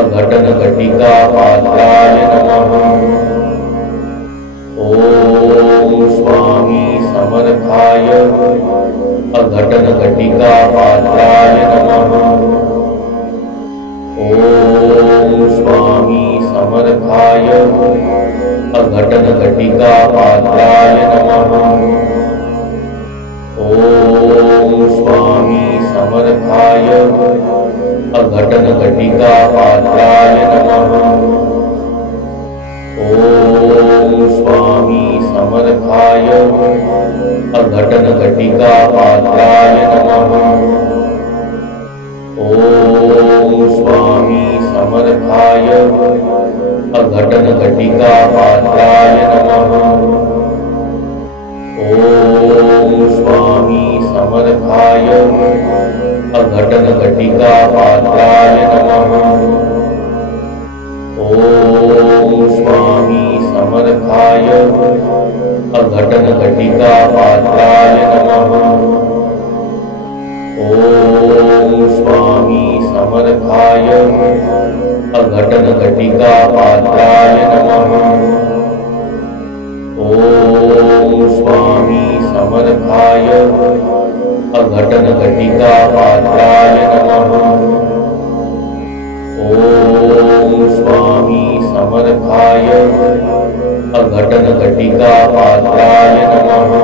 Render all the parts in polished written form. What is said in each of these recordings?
अघटनघटिका पात्राय नमः। ओम स्वामी समर्थाय अघटनघटिका पात्राय नमः। ओम स्वामी समर्थाय अघटनघटिका पात्राय नमः। ओम स्वामी समर्थाय अघटनघटिका पात्राय नमः। ओम स्वामी समर्थाय अघटनघटिका पात्राय नमः। ओम स्वामी समर्थाय अघटनघटिका पात्राय नमः। ओम स्वामी समर्थाय अघटनघटिका पात्राय नमः। ओम स्वामी समर्थाय अघटनघटिका पात्राय नमः। ओम स्वामी समर्थाय अघटनघटिका पात्राय नमः। ओम स्वामी समर्थाय अघटनघटिका पात्राय नमः। ओम स्वामी समर्थाय अघटनघटिका पात्राय नमः।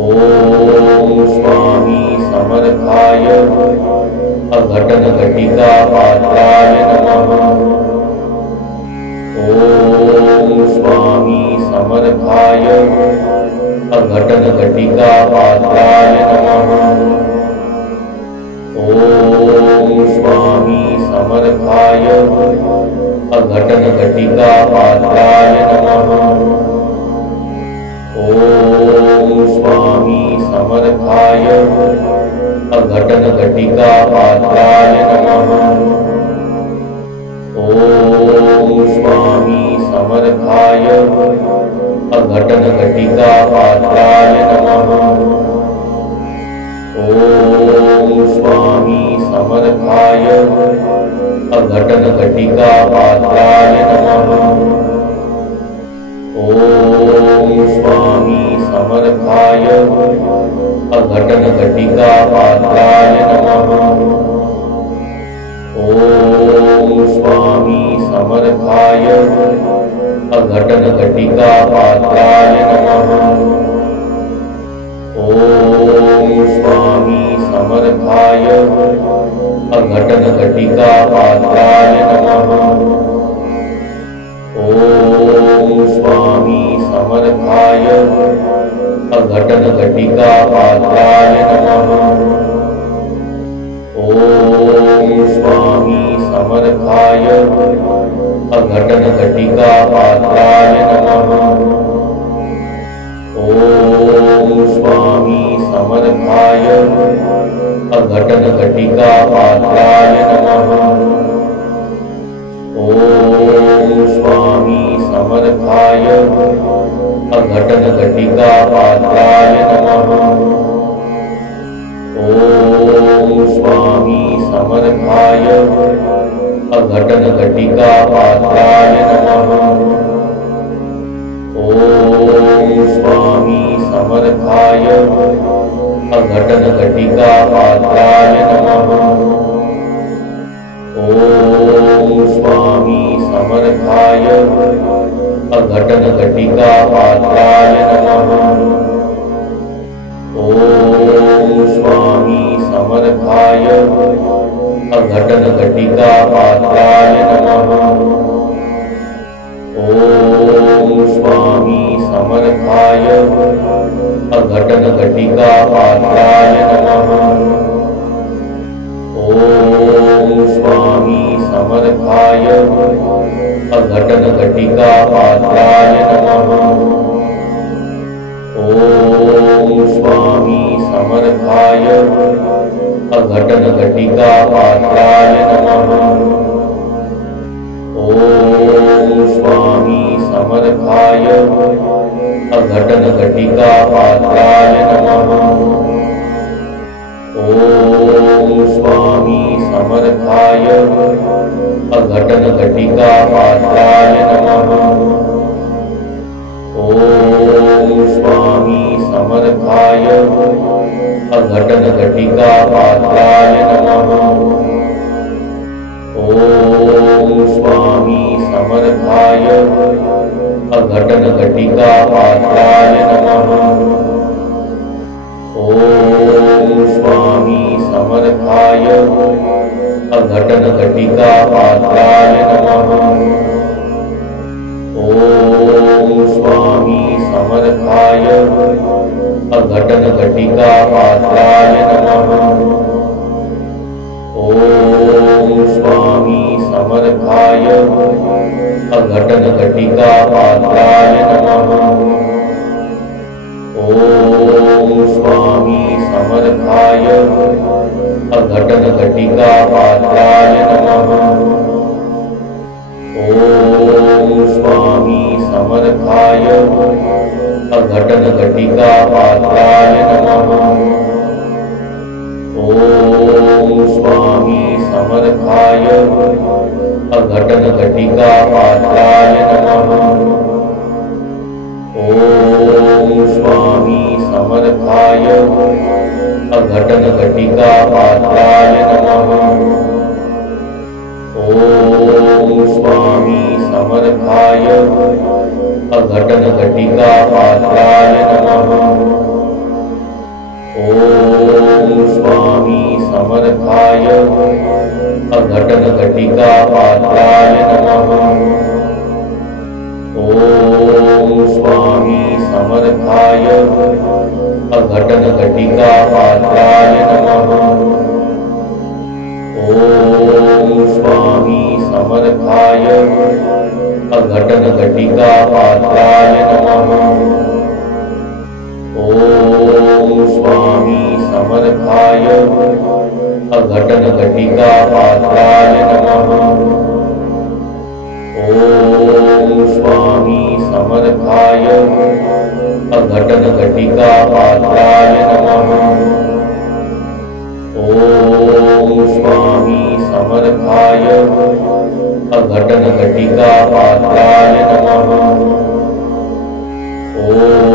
ओम स्वामी समर्थाय अघटनघटिका पात्राय नमः। ओम स्वामी समर्थाय अघटनघटिका पात्राय नमः। ओम स्वामी समर्थाय अघटनघटिका पात्राय नमः। ओम स्वामी समर्थाय अघटनघटिका पात्राय नमः। ओम स्वामी समर्थाय अघटनघटिका पात्राय नमः। ओम स्वामी समर्थाय अघटनघटिका पात्राय नमः। ओम स्वामी समर्थाय अघटनघटिका पात्राय नमः। ओम स्वामी समर्थाय अघटनघटिका पात्राय नमः। ओम स्वामी समर्थाय अघटनघटिका पात्राय नमः। ओम स्वामी समर्थाय अघटनघटिका पात्राय नमः। ओम स्वामी समर्थाय अघटनघटिका पात्राय नमः। ओम स्वामी समर्थाय अघटनघटिका पात्राय नमः। ओम स्वामी समर्थाय अघटनघटिका पात्राय नमः। ओम स्वामी समर्थाय अघटनघटिका पात्राय नमः। ओम स्वामी समर्थाय अघटनघटिका पात्राय नमः। ओम स्वामी समर्थाय अघटनघटिका पात्राय नमः। ओम स्वामी समर्थाय अघटनघटिका पात्राय नमः। ओम स्वामी समर्थाय अघटनघटिका पात्राय नमः। ओम स्वामी समर्थाय अघटनघटिका पात्राय नमः। ओम स्वामी समर्थाय अघटनघटिका पात्राय नमः। ओम स्वामी समर्थाय अघटनघटिका पात्राय नमः। ओम स्वामी समर्थाय अघटन घटिका पात्राय नमः। ओम स्वामी समर्थाय अघटन घटिका पात्राय नमः। ओम स्वामी समर्थाय अघटन घटिका पात्राय नमः। ओम स्वामी समर्थाय अघटन घटिका पात्राय नमः। ओम स्वामी समर्थाय अघटन घटिका पात्राय नमः। ओम स्वामी समर्थाय अघटन घटिका पात्राय नमः। ओम स्वामी समर्थाय अघटन घटिका पात्राय नमः। ओम स्वामी समर्थाय अघटन घटिका पात्राय नमः। ओम स्वामी समर्थाय अघटन घटिका पात्राय नमः। ओम स्वामी समर्थाय अघटन घटिका पात्राय नमः। ओम स्वामी समर्थाय अघटन घटिका पात्राय नमः। ओम स्वामी समर्थाय अघटन घटिका पात्राय नमः। ओम स्वामी समर्थाय अघटन घटिका पात्राय नमः। ओम स्वामी समर्थाय अघटन घटिका पात्राय नमः। ओम स्वामी समर्थाय अघटन घटिका पात्राय नमः। ओम स्वामी समर्थाय अघटन घटिका पात्राय नमः। ओम स्वामी समर्थाय अघटन घटिका पात्राय नमः।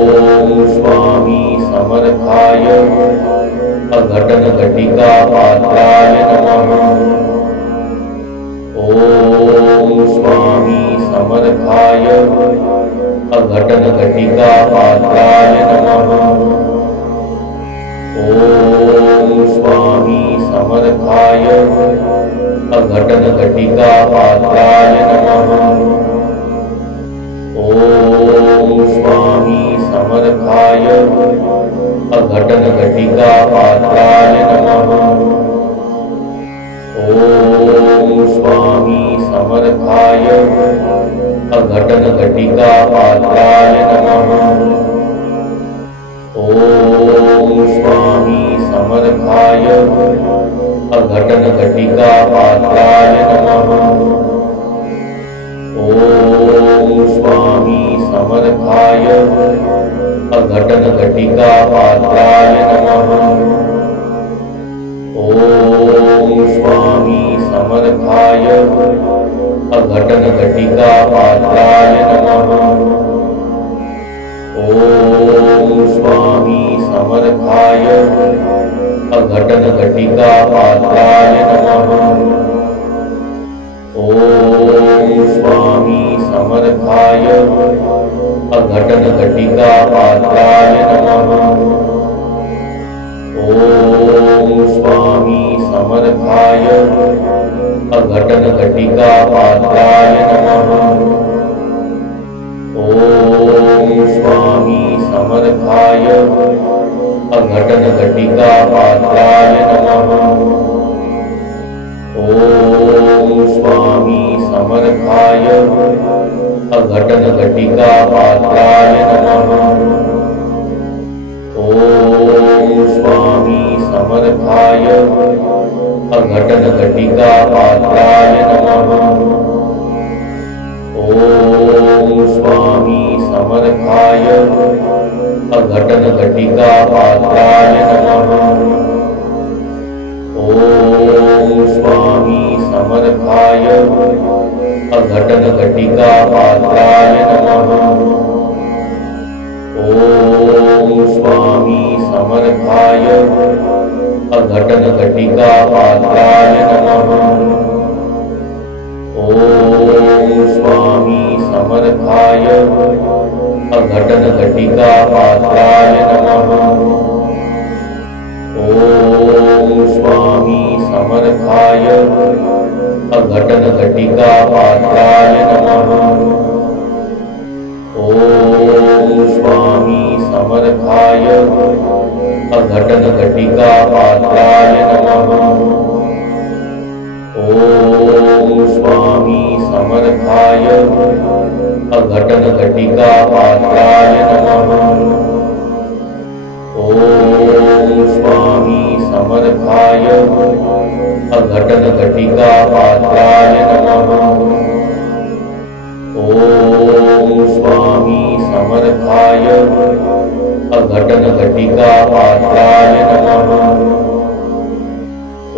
ओम स्वामी समर्थाय अघटन घटिका पात्राय नमः। ओम स्वामी समर्थाय अघटन घटिका पात्राय नमः। ओम स्वामी समर्थाय अघटन घटिका पात्राय नमः। ओम स्वामी समर्थाय अघटन घटिका पात्राय नमः। ओम स्वामी समर्थाय अघटन घटिका पात्राय नमः। ओम स्वामी समर्थाय अघटन घटिका पात्राय नमः। ओम स्वामी समर्थाय अघटन घटिका पात्राय नमः। ओम स्वामी समर्थाय अघटन घटिका पात्राय नमः। ओम स्वामी समर्थाय अघटन घटिका पात्राय नमः। ओम स्वामी समर्थाय अघटन घटिका पात्राय नमः। ओम स्वामी समर्थाय अघटन घटिका पात्राय नमः। ओम स्वामी समर्थाय अघटन घटिका पात्राय नमः। ओम स्वामी समर्थाय अघटन घटिका पात्राय नमः। ओम स्वामी समर्थाय अघटन घटिका पात्राय नमः। ओम स्वामी समर्थाय अघटन घटिका पात्राय नमः। ओम स्वामी समर्थाय अघटन घटिका पात्राय नमः। ओम स्वामी समर्थाय अघटन घटिका पात्राय नमः। ओम स्वामी समर्थाय अघटन घटिका पात्राय नमः। ओम स्वामी समर्थाय अघटन घटिका पात्राय नमः। ओम स्वामी समर्थाय अघटन घटिका पात्राय नमः। ओम स्वामी समर्थाय अघटन घटिका पात्राय नमः। ओम स्वामी समर्थाय अघटन घटिका पात्राय नमः। ओम स्वामी समर्थाय अघटन घटिका पात्राय नमः।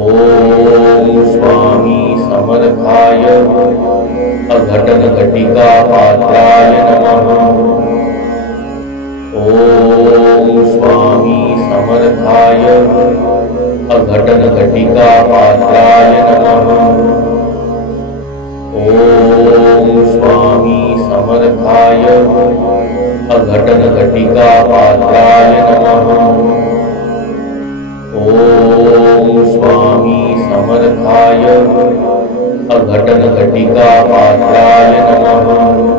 ओम स्वामी समर्थाय अघटन घटिका पात्राय नमः। ओम स्वामी समर्थाय अघटन घटिका पात्राय नमः। ओम स्वामी समर्थाय अघटन घटिका पात्राय नमः। ओम स्वामी समर्थाय अघटन घटिका पात्राय नमः।